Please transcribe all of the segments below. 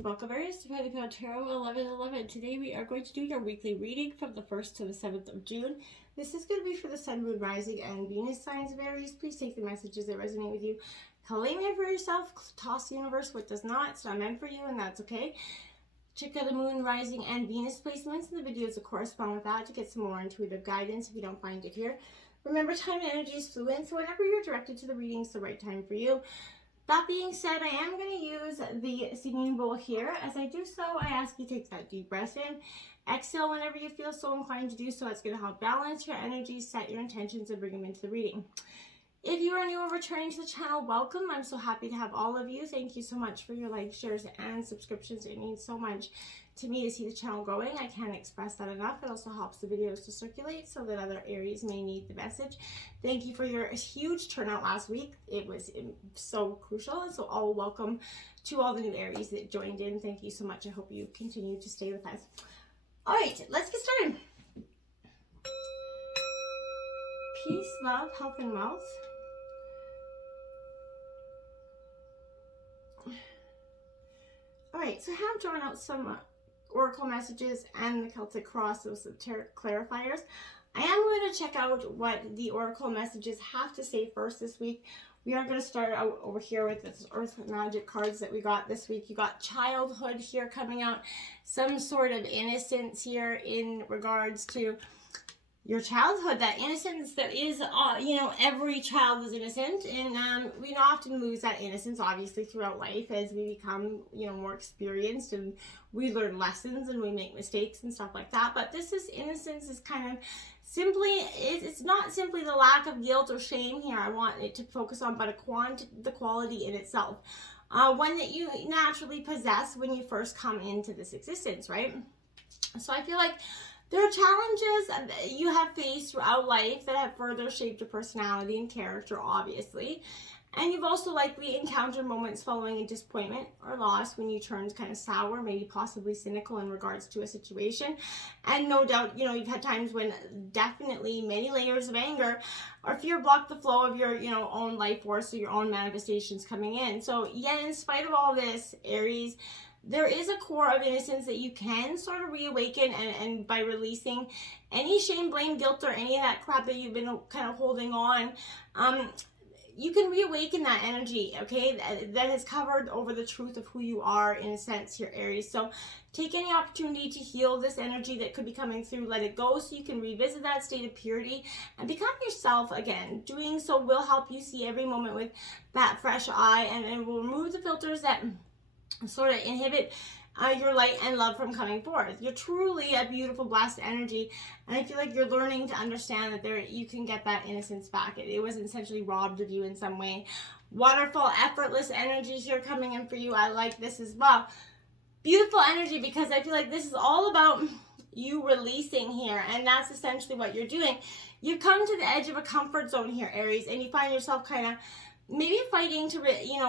Welcome, Aries, to Untitled Tarot 11/11. Today we are going to do your weekly reading from the 1st to the 7th of June. This is going to be for the Sun, Moon, Rising, and Venus signs of Aries. Please take the messages that resonate with you. Claim it for yourself. Toss the universe what does not. It's not meant for you, and that's okay. Check out the Moon, Rising, and Venus placements in the videos that correspond with that to get some more intuitive guidance if you don't find it here. Remember, time and energy is fluid, so whenever you're directed to the reading, it's the right time for you. That being said, I am going to use the singing bowl here. As I do so, I ask you to take that deep breath in. Exhale whenever you feel so inclined to do so. It's going to help balance your energy, set your intentions, and bring them into the reading. If you are new or returning to the channel, welcome. I'm so happy to have all of you. Thank you so much for your likes, shares, and subscriptions. It means so much to me to see the channel growing. I can't express that enough. It also helps the videos to circulate so that other Aries may need the message. Thank you for your huge turnout last week. It was so crucial, and so all welcome to all the new Aries that joined in. Thank you so much. I hope you continue to stay with us. All right, let's get started. Peace, love, health, and wealth. All right, so I have drawn out some oracle messages and the Celtic cross, those tarot clarifiers. I am going to check out what the oracle messages have to say first this week. We are going to start out over here with this Earth Magic cards that we got this week. You got childhood here coming out, some sort of innocence here in regards to your childhood, that innocence that is, every child is innocent, and we often lose that innocence, obviously, throughout life as we become, more experienced, and we learn lessons, and we make mistakes and stuff like that. But innocence is kind of simply, it's not simply the lack of guilt or shame here I want it to focus on, but the quality in itself. One that you naturally possess when you first come into this existence, right? So I feel like there are challenges you have faced throughout life that have further shaped your personality and character, obviously. And you've also likely encountered moments following a disappointment or loss when you turned kind of sour, maybe possibly cynical in regards to a situation. And no doubt, you've had times when definitely many layers of anger or fear block the flow of your, own life force or your own manifestations coming in. So, yeah, in spite of all this, Aries, there is a core of innocence that you can sort of reawaken, and by releasing any shame, blame, guilt, or any of that crap that you've been kind of holding on, you can reawaken that energy, okay, that has covered over the truth of who you are, in a sense here, Aries. So take any opportunity to heal this energy that could be coming through, let it go, so you can revisit that state of purity and become yourself again. Doing so will help you see every moment with that fresh eye, and it will remove the filters that sort of inhibit your light and love from coming forth. You're truly a beautiful, blessed energy, and I feel like you're learning to understand that you can get that innocence back. It was essentially robbed of you in some way. Wonderful, effortless energy here coming in for you. I like this as well. Beautiful energy, because I feel like this is all about you releasing here, and that's essentially what you're doing. You've come to the edge of a comfort zone here, Aries, and you find yourself kind of maybe fighting to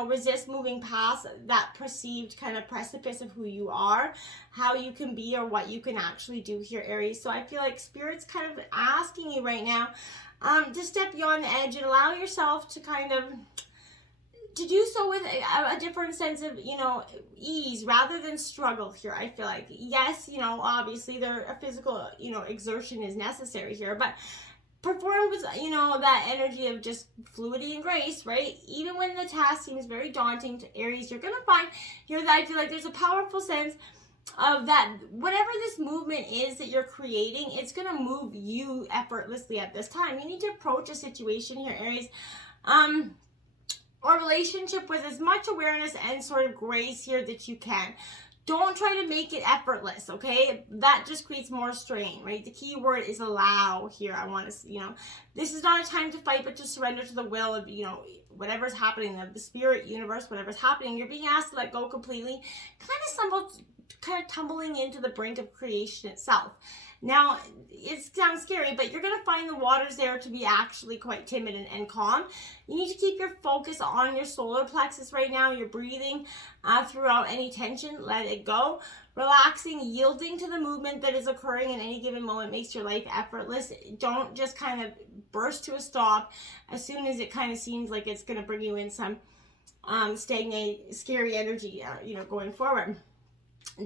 resist moving past that perceived kind of precipice of who you are, how you can be, or what you can actually do here, Aries. So I feel like Spirit's kind of asking you right now to step beyond the edge and allow yourself to kind of to do so with a different sense of ease rather than struggle here. I feel like, yes, obviously a physical exertion is necessary here, but perform with that energy of just fluidity and grace, right? Even when the task seems very daunting to Aries, you're gonna find here that I feel like there's a powerful sense of that whatever this movement is that you're creating, it's gonna move you effortlessly at this time. You need to approach a situation here, Aries, or relationship, with as much awareness and sort of grace here that you can. Don't try to make it effortless, okay? That just creates more strain, right? The key word is allow here. I want to, this is not a time to fight, but to surrender to the will of, whatever's happening, the spirit, universe, whatever's happening. You're being asked to let go completely, kind of tumbling into the brink of creation itself. Now, it sounds scary, but you're going to find the waters there to be actually quite timid and calm. You need to keep your focus on your solar plexus right now. You're breathing throughout any tension. Let it go. Relaxing, yielding to the movement that is occurring in any given moment makes your life effortless. Don't just kind of burst to a stop as soon as it kind of seems like it's going to bring you in some stagnant, scary energy, going forward.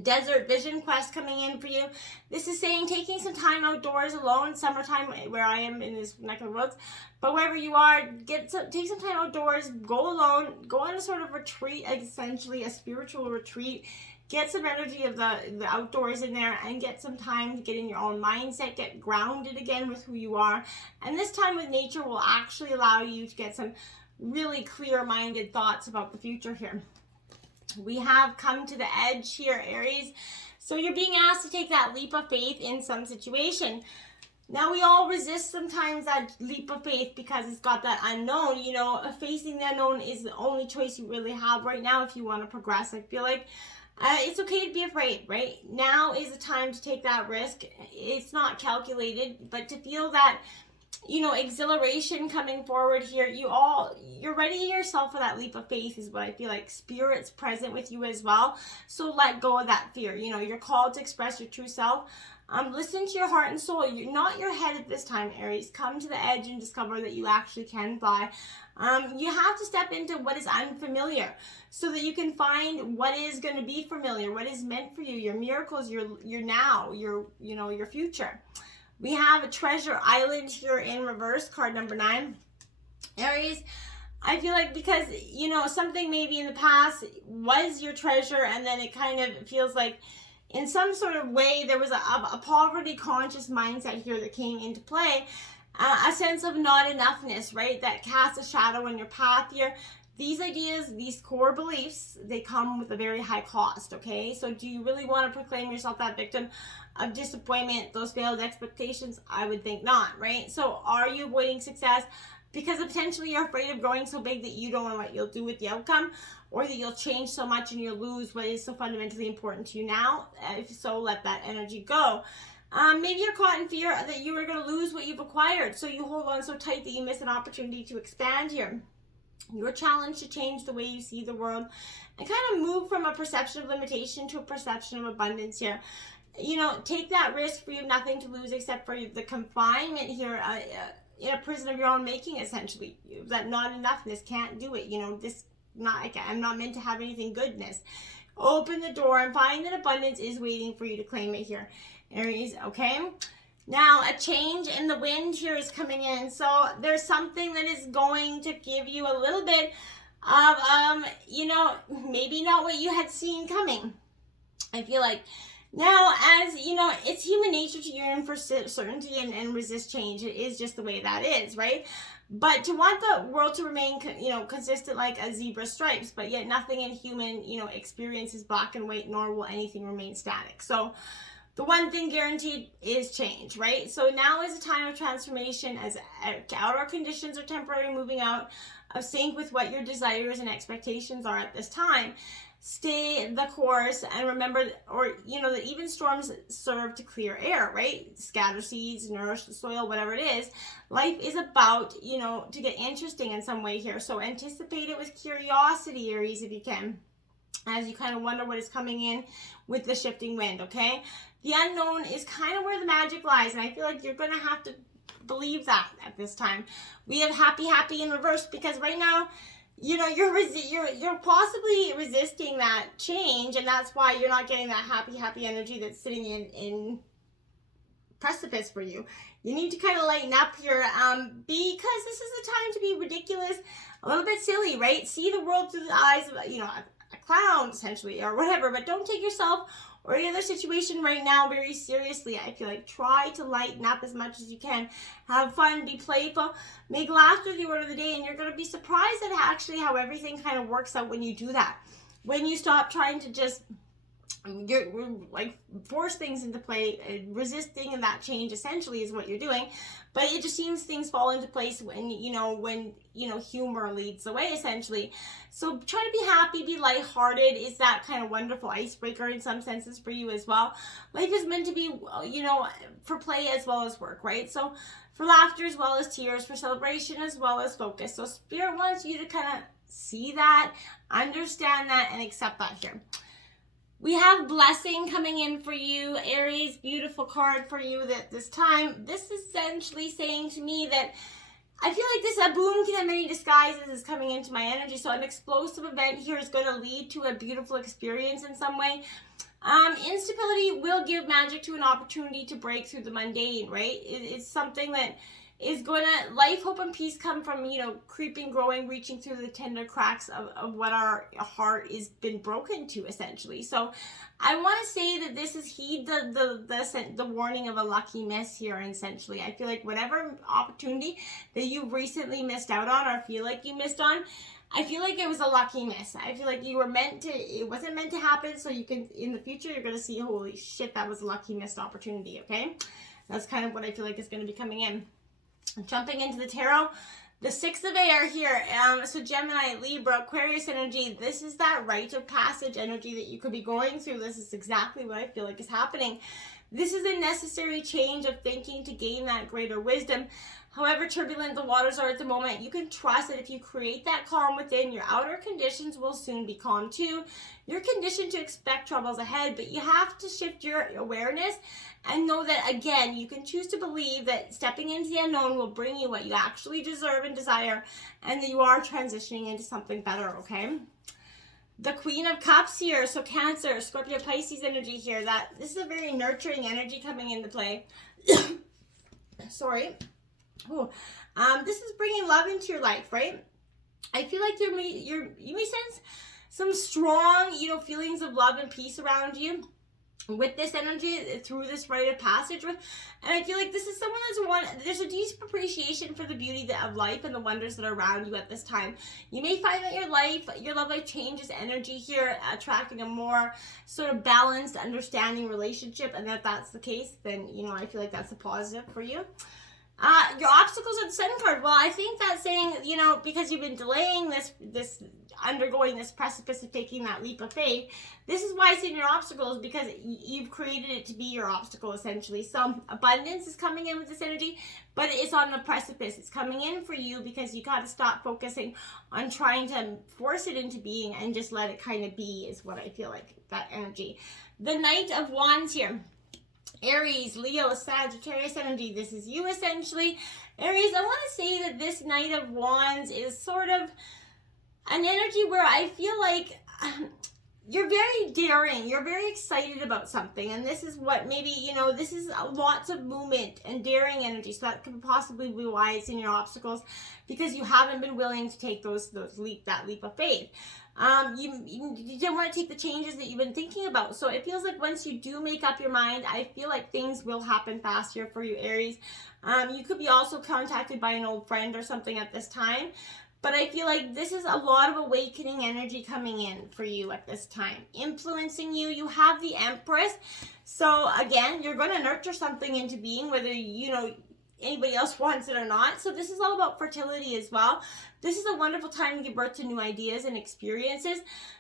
Desert vision quest coming in for you. This is saying taking some time outdoors alone, summertime where I am in this neck of the woods, but wherever you are, take some time outdoors, go alone, go on a sort of retreat, essentially a spiritual retreat. Get some energy of the outdoors in there and get some time to get in your own mindset, get grounded again with who you are. And this time with nature will actually allow you to get some really clear-minded thoughts about the future here. We have come to the edge here, Aries. So you're being asked to take that leap of faith in some situation. Now, we all resist sometimes that leap of faith because it's got that unknown. You know, facing the unknown is the only choice you really have right now if you want to progress. I feel like it's okay to be afraid, right? Now is the time to take that risk. It's not calculated, but to feel that, you know, exhilaration coming forward here. You're ready yourself for that leap of faith is what I feel like. Spirit's present with you as well. So let go of that fear. You know, you're called to express your true self. Listen to your heart and soul. You're not your head at this time, Aries. Come to the edge and discover that you actually can fly. You have to step into what is unfamiliar so that you can find what is going to be familiar, what is meant for you, your miracles, your now, your future. We have a treasure island here in reverse, card number 9. Aries, I feel like because, you know, something maybe in the past was your treasure and then it kind of feels like in some sort of way there was a poverty conscious mindset here that came into play. A sense of not enoughness, right? That casts a shadow on your path here. These ideas, these core beliefs, they come with a very high cost, okay? So do you really want to proclaim yourself that victim of disappointment, those failed expectations? I would think not, right? So are you avoiding success because potentially you're afraid of growing so big that you don't know what you'll do with the outcome, or that you'll change so much and you'll lose what is so fundamentally important to you now? If so, let that energy go. Maybe you're caught in fear that you are going to lose what you've acquired, so you hold on so tight that you miss an opportunity to expand here. You're challenged to change the way you see the world and kind of move from a perception of limitation to a perception of abundance here. You know, take that risk, for you have nothing to lose except for the confinement here in a prison of your own making, essentially. That not enoughness, can't do it. You know, I'm not meant to have anything goodness. Open the door and find that abundance is waiting for you to claim it here, Aries, okay? Now, a change in the wind here is coming in. So there's something that is going to give you a little bit of, you know, maybe not what you had seen coming. I feel like now, as you know, it's human nature to yearn for certainty and resist change. It is just the way that is, right? But to want the world to remain, you know, consistent like a zebra stripes, but yet nothing in human, you know, experience is black and white, nor will anything remain static. So the one thing guaranteed is change, right? So now is a time of transformation as outer conditions are temporarily moving out of sync with what your desires and expectations are at this time. Stay the course and remember, or, you know, that even storms serve to clear air, right? Scatter seeds, nourish the soil, whatever it is. Life is about, you know, to get interesting in some way here. So anticipate it with curiosity, Aries, if you can, as you kind of wonder what is coming in with the shifting wind, okay? The unknown is kind of where the magic lies, and I feel like you're going to have to believe that at this time. We have happy in reverse because right now, you know, you're possibly resisting that change, and that's why you're not getting that happy energy that's sitting in precipice for you. You need to kind of lighten up here because this is the time to be ridiculous, a little bit silly, right? See the world through the eyes of, you know, a clown, essentially, or whatever, but don't take yourself or any other situation right now very seriously. I feel like try to lighten up as much as you can. Have fun, be playful, make laughter the order of the day, and you're going to be surprised at actually how everything kind of works out when you do that. When you stop trying to just force things into play, resisting, and that change essentially is what you're doing. But it just seems things fall into place when humor leads the way, essentially. So try to be happy, be lighthearted. Is that kind of wonderful icebreaker in some senses for you as well. Life is meant to be, you know, for play as well as work, right? So for laughter as well as tears, for celebration as well as focus. So Spirit wants you to kind of see that, understand that, and accept that here. We have blessing coming in for you, Aries. Beautiful card for you that this time. This is essentially saying to me that I feel like this a boom can have many disguises is coming into my energy. So an explosive event here is going to lead to a beautiful experience in some way. Instability will give magic to an opportunity to break through the mundane, right? It's something that is going to, life, hope, and peace come from, creeping, growing, reaching through the tender cracks of what our heart has been broken to, essentially. So I want to say that this is heed the warning of a lucky miss here, essentially. I feel like whatever opportunity that you recently missed out on or feel like you missed on, I feel like it was a lucky miss. I feel like it wasn't meant to happen, so you can, in the future, you're going to see, holy shit, that was a lucky missed opportunity, okay? That's kind of what I feel like is going to be coming in. Jumping into the tarot, the Six of Air here. So Gemini, Libra, Aquarius energy. This is that rite of passage energy that you could be going through. This is exactly what I feel like is happening. This is a necessary change of thinking to gain that greater wisdom. However turbulent the waters are at the moment, you can trust that if you create that calm within, your outer conditions will soon be calm too. You're conditioned to expect troubles ahead, but you have to shift your awareness and know that, again, you can choose to believe that stepping into the unknown will bring you what you actually deserve and desire, and that you are transitioning into something better, okay? The Queen of Cups here, so Cancer, Scorpio, Pisces energy here. This is a very nurturing energy coming into play. Sorry. Oh, this is bringing love into your life, right? I feel like you may sense some strong, feelings of love and peace around you with this energy through this rite of passage. And I feel like this is someone there's a deep appreciation for the beauty of life and the wonders that are around you at this time. You may find that your love life changes energy here, attracting a more sort of balanced, understanding relationship. And if that's the case, then, I feel like that's a positive for you. Your obstacles at the Sun card. Well, I think that's saying, because you've been delaying this undergoing this precipice of taking that leap of faith, this is why it's in your obstacles, because you've created it to be your obstacle, essentially. So abundance is coming in with this energy, but it's on the precipice. It's coming in for you because you got to stop focusing on trying to force it into being and just let it kind of be, is what I feel like, that energy. The Knight of Wands here. Aries, Leo, Sagittarius energy. This is you, essentially. Aries, I want to say that this Knight of Wands is sort of an energy where I feel like you're very daring. You're very excited about something. And this is what maybe, this is lots of movement and daring energy. So that could possibly be why it's in your obstacles, because you haven't been willing to take that leap of faith. You don't want to take the changes that you've been thinking about. So it feels like once you do make up your mind, I feel like things will happen fast here for you, Aries. You could be also contacted by an old friend or something at this time. But I feel like this is a lot of awakening energy coming in for you at this time. Influencing you. You have the Empress. So again, you're going to nurture something into being, whether, anybody else wants it or not. So this is all about fertility as well. This is a wonderful time to give birth to new ideas and experiences.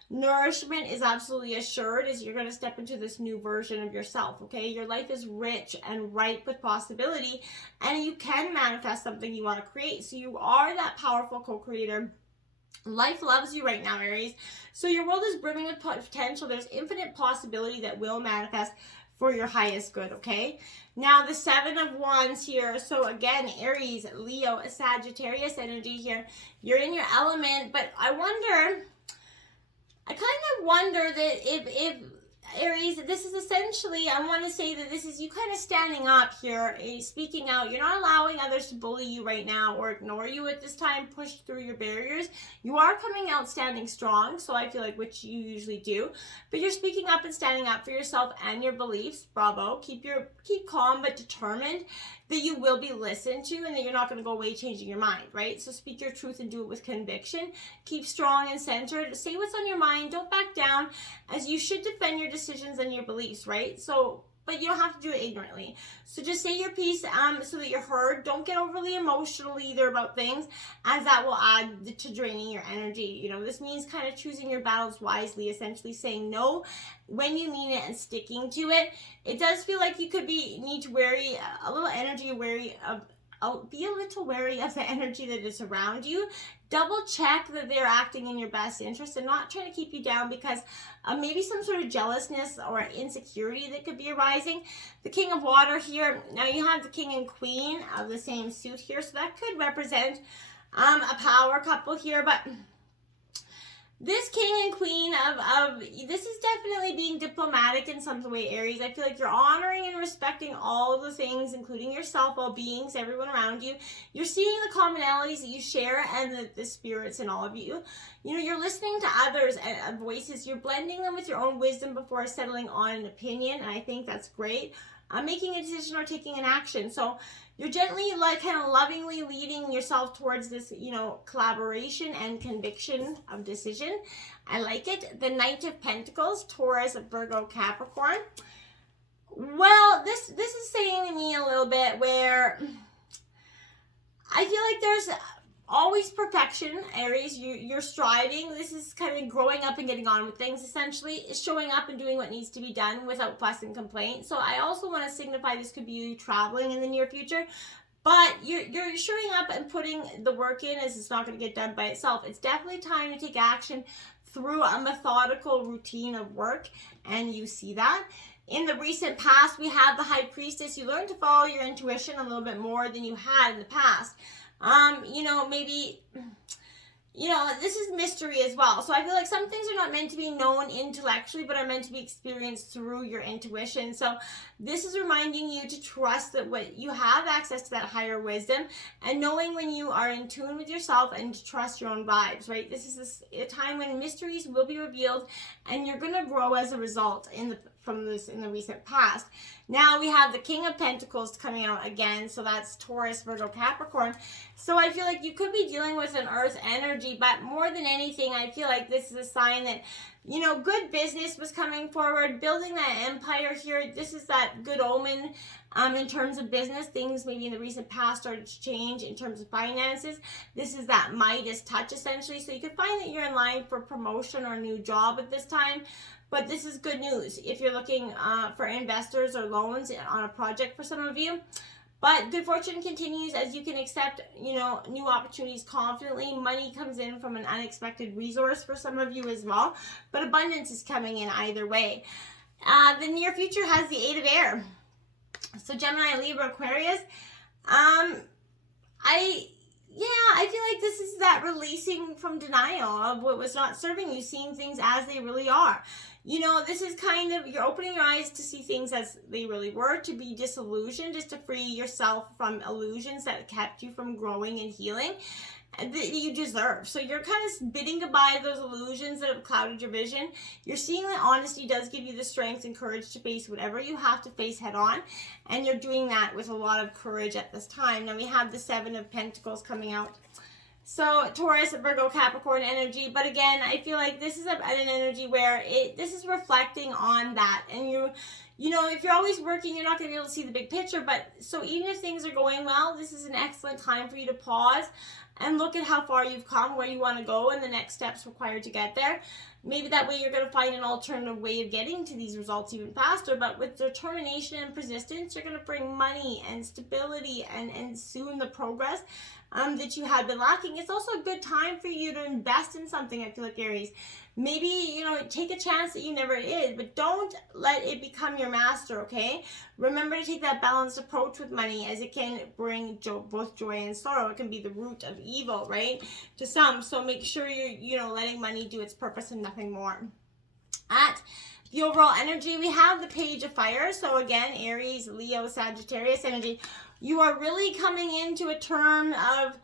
Nourishment is absolutely assured as you're going to step into this new version of yourself, okay? Your life is rich and ripe with possibility, and you can manifest something you want to create. So you are that powerful co-creator. Life loves you right now, Aries. So your world is brimming with potential. There's infinite possibility that will manifest for your highest good, okay? Now, the Seven of Wands here. So again, Aries, Leo, Sagittarius energy here. You're in your element, but I kind of wonder that if Aries, this is essentially, I want to say that this is you kind of standing up here, speaking out. You're not allowing others to bully you right now or ignore you at this time, push through your barriers. You are coming out standing strong, so I feel like, which you usually do, but you're speaking up and standing up for yourself and your beliefs. Bravo. Keep calm but determined that you will be listened to and that you're not going to go away changing your mind, right? So speak your truth and do it with conviction. Keep strong and centered. Say what's on your mind. Don't back down, as you should defend your decisions and your beliefs, right? So, but you don't have to do it ignorantly. So just say your piece so that you're heard. Don't get overly emotional either about things, as that will add to draining your energy. This means kind of choosing your battles wisely, essentially saying no when you mean it and sticking to it. It does feel like you could need to be a little wary of the energy that is around you. Double check that they're acting in your best interest and not trying to keep you down because of maybe some sort of jealousness or insecurity that could be arising. The King of Water here. Now you have the King and Queen of the same suit here, so that could represent a power couple here, but this King and Queen of this is definitely being diplomatic in some way, Aries. I feel like you're honoring and respecting all of the things, including yourself, all beings, everyone around you. You're seeing the commonalities that you share and the spirits in all of you. You know, you're listening to others and voices. You're blending them with your own wisdom before settling on an opinion, and I think that's great. Making a decision or taking an action. So you're gently, like, kind of lovingly leading yourself towards this, you know, collaboration and conviction of decision. I like it. The Knight of Pentacles, Taurus, Virgo, Capricorn. Well, this is saying to me a little bit where I feel like there's always perfection, Aries. You're striving. This is kind of growing up and getting on with things, essentially. It's showing up and doing what needs to be done without fuss and complaint. So I also want to signify this could be you traveling in the near future. But you're showing up and putting the work in, as it's not going to get done by itself. It's definitely time to take action through a methodical routine of work, and you see that. In the recent past, we have the High Priestess. You learn to follow your intuition a little bit more than you had in the past. You know, maybe, you know, this is mystery as well. So I feel like some things are not meant to be known intellectually, but are meant to be experienced through your intuition. So this is reminding you to trust that what you have access to that higher wisdom, and knowing when you are in tune with yourself and to trust your own vibes, right? This is a time when mysteries will be revealed, and you're going to grow as a result from this in the recent past. Now we have the King of Pentacles coming out again, so that's Taurus, Virgo, Capricorn. So I feel like you could be dealing with an earth energy, but more than anything, I feel like this is a sign that, you know, good business was coming forward, building that empire here. This is that good omen in terms of business. Things maybe in the recent past started to change in terms of finances. This is that Midas touch, essentially. So you could find that you're in line for promotion or a new job at this time. But this is good news if you're looking for investors or loans on a project for some of you. But good fortune continues as you can accept, you know, new opportunities confidently. Money comes in from an unexpected resource for some of you as well. But abundance is coming in either way. The near future has the Eight of Air. So Gemini, Libra, Aquarius. I feel like this is that releasing from denial of what was not serving you, seeing things as they really are. You know, this is kind of, you're opening your eyes to see things as they really were, to be disillusioned, just to free yourself from illusions that kept you from growing and healing that you deserve. So you're kind of bidding goodbye to those illusions that have clouded your vision. You're seeing that honesty does give you the strength and courage to face whatever you have to face head on, and you're doing that with a lot of courage at this time. Now we have the Seven of Pentacles coming out. So Taurus, Virgo, Capricorn energy, but again, I feel like this is an energy where this is reflecting on that, and you know, if you're always working, you're not going to be able to see the big picture. But so even if things are going well, this is an excellent time for you to pause and look at how far you've come, where you want to go, and the next steps required to get there. Maybe that way you're going to find an alternative way of getting to these results even faster. But with determination and persistence, you're going to bring money and stability and soon the progress that you had been lacking. It's also a good time for you to invest in something, I feel like, Aries. Maybe, you know, take a chance that you never did, but don't let it become your master, okay? Remember to take that balanced approach with money, as it can bring both joy and sorrow. It can be the root of evil, right, to some. So make sure you're, you know, letting money do its purpose and nothing more. At the overall energy, we have the Page of Fire. So again, Aries, Leo, Sagittarius energy. You are really coming into a turn of,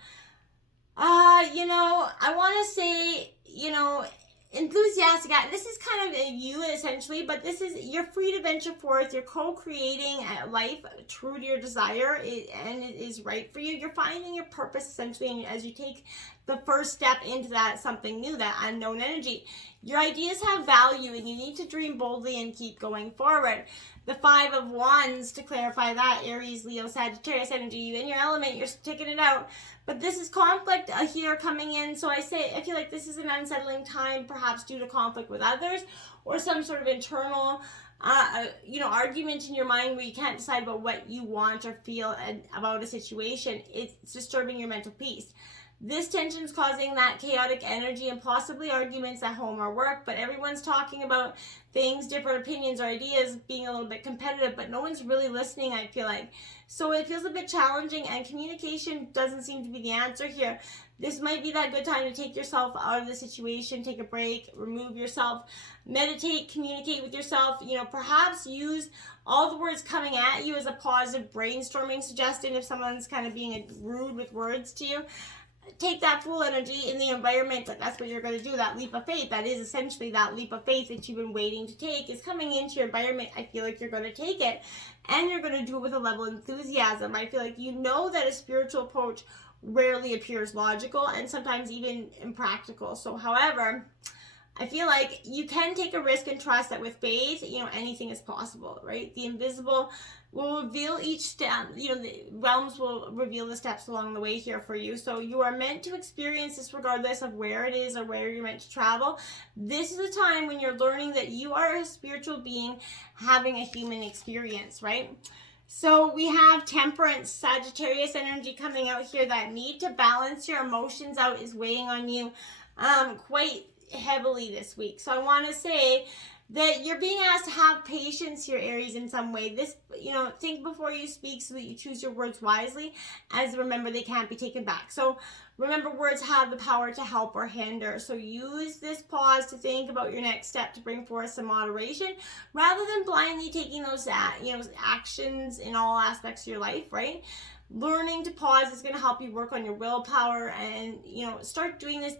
you know, I want to say, you know, enthusiastic. This is kind of you essentially, but this is, you're free to venture forth. You're co-creating a life true to your desire, and it is right for you. You're finding your purpose essentially, and as you take the first step into that something new, that unknown energy, your ideas have value, and you need to dream boldly and keep going forward. The Five of Wands, to clarify that, Aries, Leo, Sagittarius energy, you in your element, you're sticking it out. But this is conflict here coming in. So I feel like this is an unsettling time, perhaps due to conflict with others, or some sort of internal, you know, argument in your mind where you can't decide about what you want or feel about a situation. It's disturbing your mental peace. This tension is causing that chaotic energy and possibly arguments at home or work, but everyone's talking about things, different opinions or ideas, being a little bit competitive, but no one's really listening, I feel like. So it feels a bit challenging, and communication doesn't seem to be the answer here. This might be that good time to take yourself out of the situation, take a break, remove yourself, meditate, communicate with yourself, perhaps use all the words coming at you as a positive brainstorming suggestion if someone's kind of being rude with words to you. Take that full energy in the environment. That's what you're going to do. That leap of faith, that is essentially that leap of faith that you've been waiting to take, is coming into your environment. I feel like you're going to take it, and you're going to do it with a level of enthusiasm. I feel like that a spiritual approach rarely appears logical and sometimes even impractical. So however, I feel like you can take a risk and trust that with faith, anything is possible, right? The invisible will reveal each step, the realms will reveal the steps along the way here for you. So you are meant to experience this regardless of where it is or where you're meant to travel. This is a time when you're learning that you are a spiritual being having a human experience, right? So we have Temperance, Sagittarius energy coming out here. That need to balance your emotions out is weighing on you quite heavily this week. So I want to say that you're being asked to have patience here, Aries, in some way. This, think before you speak so that you choose your words wisely, as remember, they can't be taken back. So remember, words have the power to help or hinder. So use this pause to think about your next step to bring forth some moderation, rather than blindly taking those, actions in all aspects of your life, right? Learning to pause is going to help you work on your willpower and, start doing this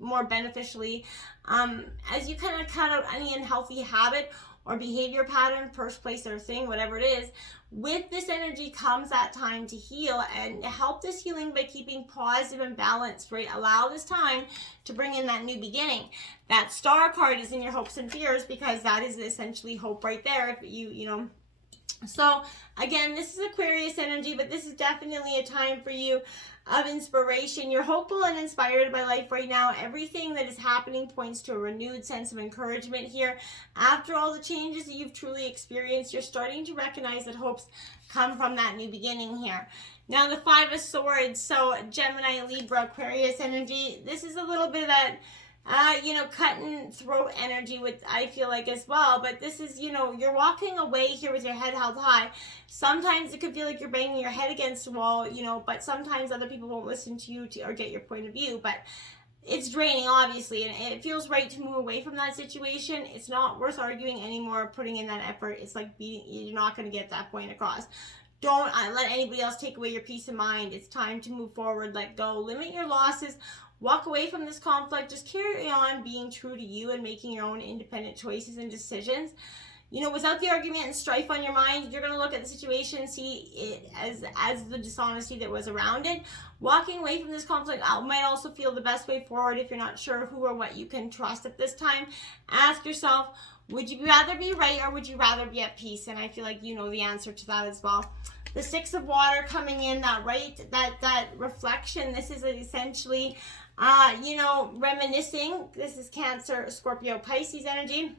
more beneficially as you kind of cut out any unhealthy habit or behavior pattern, first place or thing, whatever it is. With this energy comes that time to heal, and help this healing by keeping positive and balanced, right? Allow this time to bring in that new beginning. That Star card is in your hopes and fears, because that is essentially hope right there. If you so again, this is Aquarius energy, but this is definitely a time for you of inspiration. You're hopeful and inspired by life right now. Everything that is happening points to a renewed sense of encouragement here. After all the changes that you've truly experienced, you're starting to recognize that hopes come from that new beginning here. Now the Five of Swords, so Gemini, Libra, Aquarius energy. This is a little bit of that cut and throat energy, with I feel like as well. But this is, you're walking away here with your head held high. Sometimes it could feel like you're banging your head against the wall, but sometimes other people won't listen to you or get your point of view. But it's draining, obviously, and it feels right to move away from that situation. It's not worth arguing anymore, putting in that effort. It's like you're not going to get that point across. Don't let anybody else take away your peace of mind. It's time to move forward, let go, limit your losses. Walk away from this conflict. Just carry on being true to you and making your own independent choices and decisions. Without the argument and strife on your mind, you're going to look at the situation and see it as the dishonesty that was around it. Walking away from this conflict might also feel the best way forward if you're not sure who or what you can trust at this time. Ask yourself, would you rather be right or would you rather be at peace? And I feel like you know the answer to that as well. The Six of Water coming in, that reflection. This is essentially reminiscing. This is Cancer, Scorpio, Pisces energy.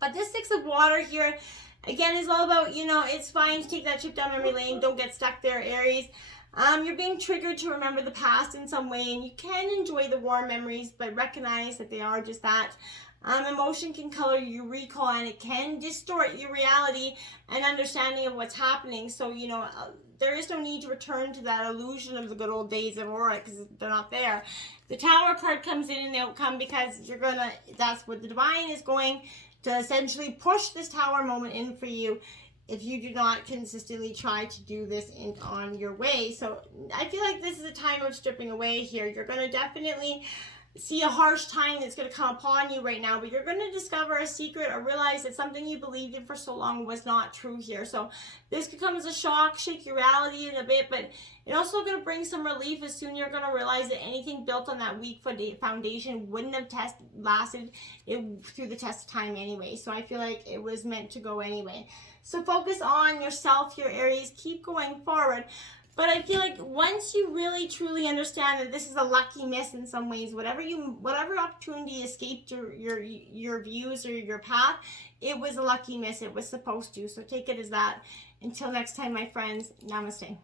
But this Six of Water here, again, is all about, it's fine to take that trip down memory lane. Don't get stuck there, Aries. You're being triggered to remember the past in some way, and you can enjoy the warm memories, but recognize that they are just that. Emotion can color your recall, and it can distort your reality and understanding of what's happening. So, there is no need to return to that illusion of the good old days of Aura, because they're not there. The Tower card comes in the outcome, because that's what the divine is going to essentially push this Tower moment in for you if you do not consistently try to do this on your way. So I feel like this is a time of stripping away here. You're going to definitely see a harsh time that's going to come upon you right now, but you're going to discover a secret or realize that something you believed in for so long was not true here. So this could come as a shock, shake your reality in a bit, but it also going to bring some relief as soon you're going to realize that anything built on that weak foundation wouldn't have lasted through the test of time anyway. So I feel like it was meant to go anyway. So focus on yourself here, Aries. Keep going forward. But I feel like once you really truly understand that this is a lucky miss in some ways, whatever opportunity escaped your views or your path, it was a lucky miss. It was supposed to. So take it as that. Until next time, my friends, namaste.